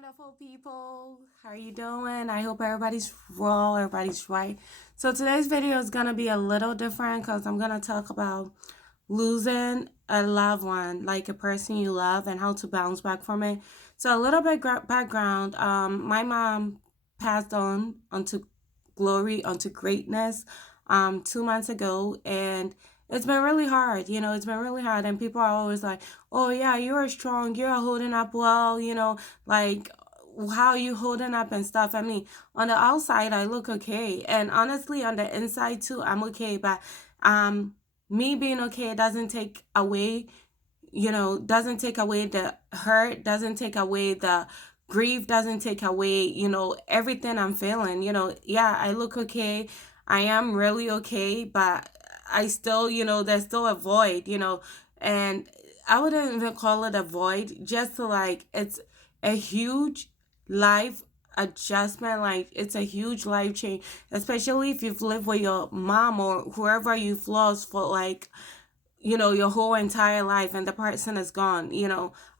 wonderful people. How are you doing? I hope everybody's well, everybody's right. So today's video is going to be a little different because I'm going to talk about losing a loved one, like a person you love, and how to bounce back from it. So a little bit background. My mom passed on onto glory, onto greatness, 2 months ago, and it's been really hard. It's been really hard, and people are always like, "Oh yeah, you're strong. You're holding up well." Like how you holding up and stuff. I mean, on the outside I look okay, and honestly on the inside too I'm okay, but um me being okay doesn't take away, doesn't take away the hurt, doesn't take away the grief, doesn't take away, everything I'm feeling. Yeah, I look okay. I am really okay, but I still, there's still a void, and I wouldn't even call it a void, just to like, it's a huge life adjustment. Like, it's a huge life change, especially if you've lived with your mom or whoever you've lost for like, your whole entire life, and the person is gone.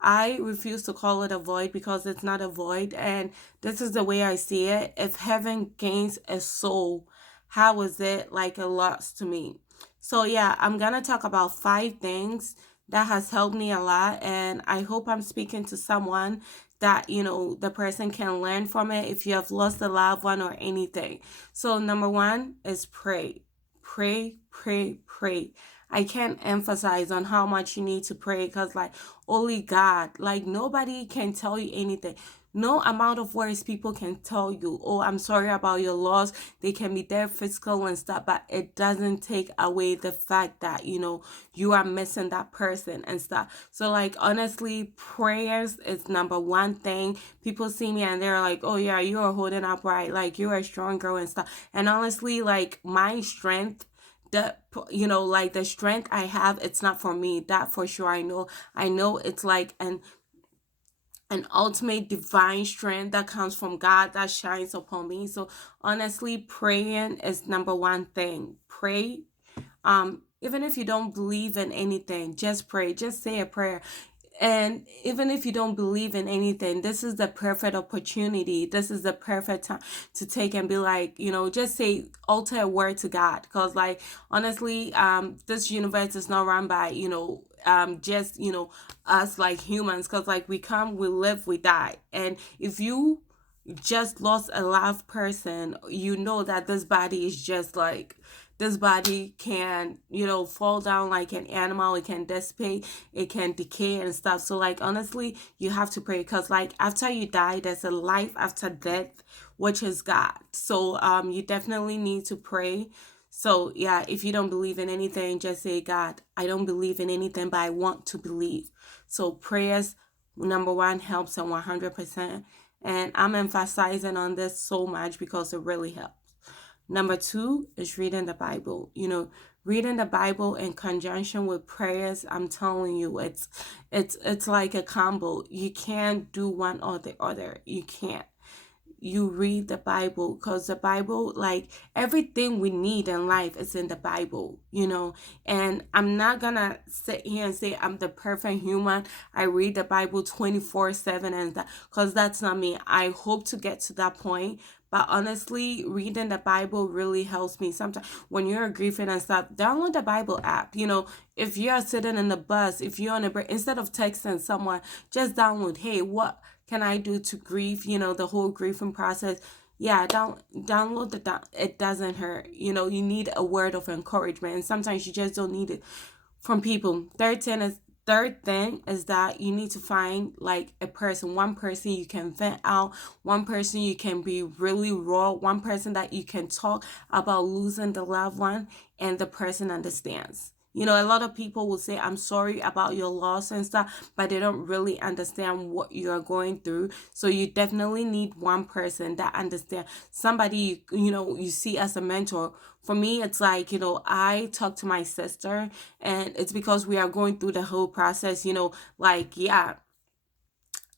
I refuse to call it a void because it's not a void. And this is the way I see it. If heaven gains a soul, how is it like a loss to me? So yeah, I'm gonna talk about 5 things that has helped me a lot, and I hope I'm speaking to someone that the person can learn from it if you have lost a loved one or anything. So number one is pray. Pray, pray, pray. I can't emphasize on how much you need to pray, because like only God, like nobody can tell you anything. No amount of words people can tell you, "Oh, I'm sorry about your loss." They can be there physical and stuff, but it doesn't take away the fact that you are missing that person and stuff. So like honestly, prayers is number one thing. People see me and they're like, "Oh yeah, you are holding up right, like you're a strong girl and stuff." And honestly, like my strength, the like the strength I have, it's not for me, that for sure. I know it's like an ultimate divine strength that comes from God, that shines upon me. So honestly, praying is number one thing. Pray. Even if you don't believe in anything, just pray, just say a prayer. And even if you don't believe in anything, this is the perfect opportunity. This is the perfect time to take and be like, just say, alter a word to God. Because, like, honestly, this universe is not run by, just, us like humans. Because, like, we come, we live, we die. And if you just lost a loved person, you know that this body is just like, this body can, fall down like an animal. It can dissipate, it can decay and stuff. So like honestly, you have to pray, because like after you die, there's a life after death, which is God. So you definitely need to pray. So yeah, if you don't believe in anything, just say, "God, I don't believe in anything, but I want to believe." So prayers, number one, helps on 100%. And I'm emphasizing on this so much because it really helps. Number two is reading the Bible. Reading the Bible in conjunction with prayers, I'm telling you, it's like a combo. You can't do one or the other. You can't. You read the Bible, because the Bible, like everything we need in life is in the Bible. And I'm not gonna sit here and say I'm the perfect human. I read the Bible 24/7 and that, because that's not me. I hope to get to that point. But honestly, reading the Bible really helps me. Sometimes when you're grieving and stuff, download the Bible app. If you're sitting in the bus, if you're on a break, instead of texting someone, just download, "Hey, what can I do to grieve?" The whole grieving process. Yeah, download it doesn't hurt. You need a word of encouragement, and sometimes you just don't need it from people. Third thing is that you need to find like a person, one person you can vent out, one person you can be really raw, one person that you can talk about losing the loved one, and the person understands. A lot of people will say, "I'm sorry about your loss" and stuff, but they don't really understand what you're going through. So you definitely need one person that understands, somebody you see as a mentor. For me, it's like, I talk to my sister, and it's because we are going through the whole process. Like, yeah,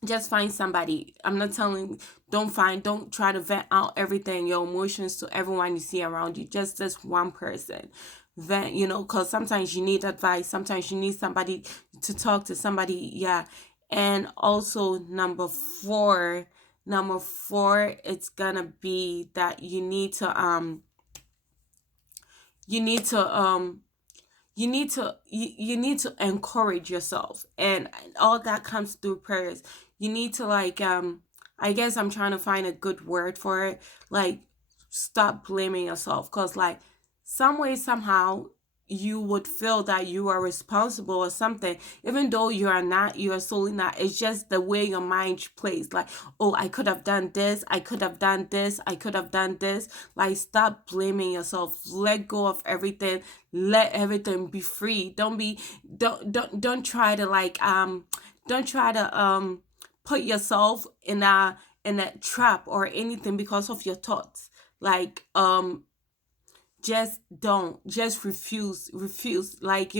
just find somebody. I'm not telling, don't try to vent out everything, your emotions, to everyone you see around you. Just this one person. Vent, because sometimes you need advice, sometimes you need somebody to talk to, somebody, yeah. And also number four, it's gonna be that you need to you need to encourage yourself, and all that comes through prayers. You need to I guess I'm trying to find a good word for it, like stop blaming yourself, because like some way somehow you would feel that you are responsible or something, even though you are not, you are solely not. It's just the way your mind plays, like, oh, I could have done this, I could have done this, I could have done this. Like, stop blaming yourself, let go of everything, let everything be free. Don't try to don't try to put yourself in a trap or anything because of your thoughts. Like, just don't, just refuse. Like,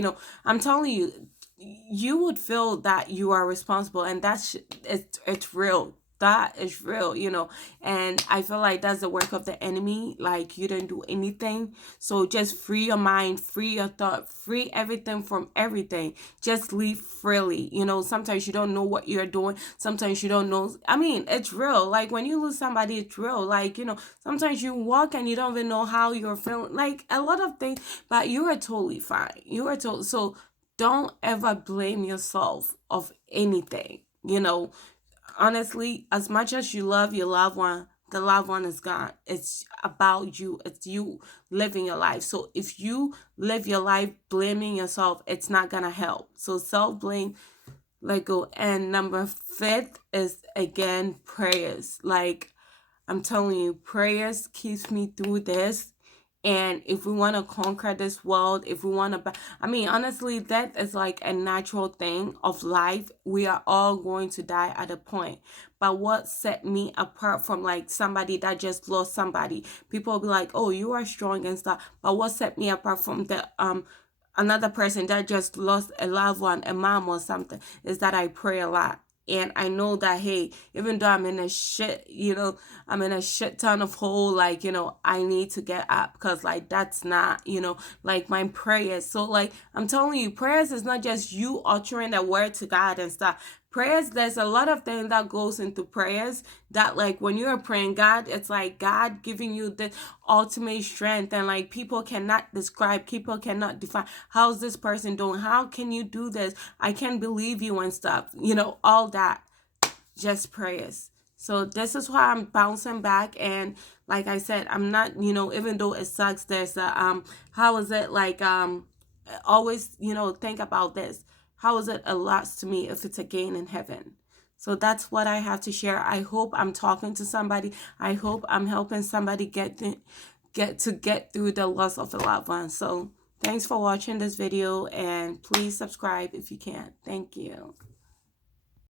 I'm telling you, you would feel that you are responsible, and it's real. That is real, and I feel like that's the work of the enemy. Like, you didn't do anything, so just free your mind, free your thought, free everything from everything. Just live freely. Sometimes you don't know what you're doing, sometimes you don't know. I mean, it's real. Like, when you lose somebody, it's real. Like, sometimes you walk and you don't even know how you're feeling, like a lot of things, but you are totally fine. You are totally, so don't ever blame yourself of anything. Honestly, as much as you love your loved one, the loved one is gone. It's about you. It's you living your life. So if you live your life blaming yourself, it's not gonna help. So self blame, let go. And number fifth is, again, prayers. Like, I'm telling you, prayers keeps me through this. And if we want to conquer this world, if we want to, I mean, honestly, that is like a natural thing of life. We are all going to die at a point. But what set me apart from like somebody that just lost somebody? People will be like, "Oh, you are strong and stuff." But what set me apart from the another person that just lost a loved one, a mom or something, is that I pray a lot. And I know that, hey, even though I'm in a shit, I'm in a shit ton of hole, like, I need to get up, because like that's not, like my prayers. So like, I'm telling you, prayers is not just you uttering the word to God and stuff. Prayers, there's a lot of things that goes into prayers, that like when you're praying God, it's like God giving you the ultimate strength, and like people cannot describe, people cannot define, how's this person doing, how can you do this, I can't believe you and stuff, all that, just prayers. So this is why I'm bouncing back. And like I said, I'm not, even though it sucks, there's a how is it like always, think about this, how is it a loss to me if it's a gain in heaven? So that's what I have to share. I hope I'm talking to somebody. I hope I'm helping somebody get through the loss of a loved one. So thanks for watching this video, and please subscribe if you can. Thank you.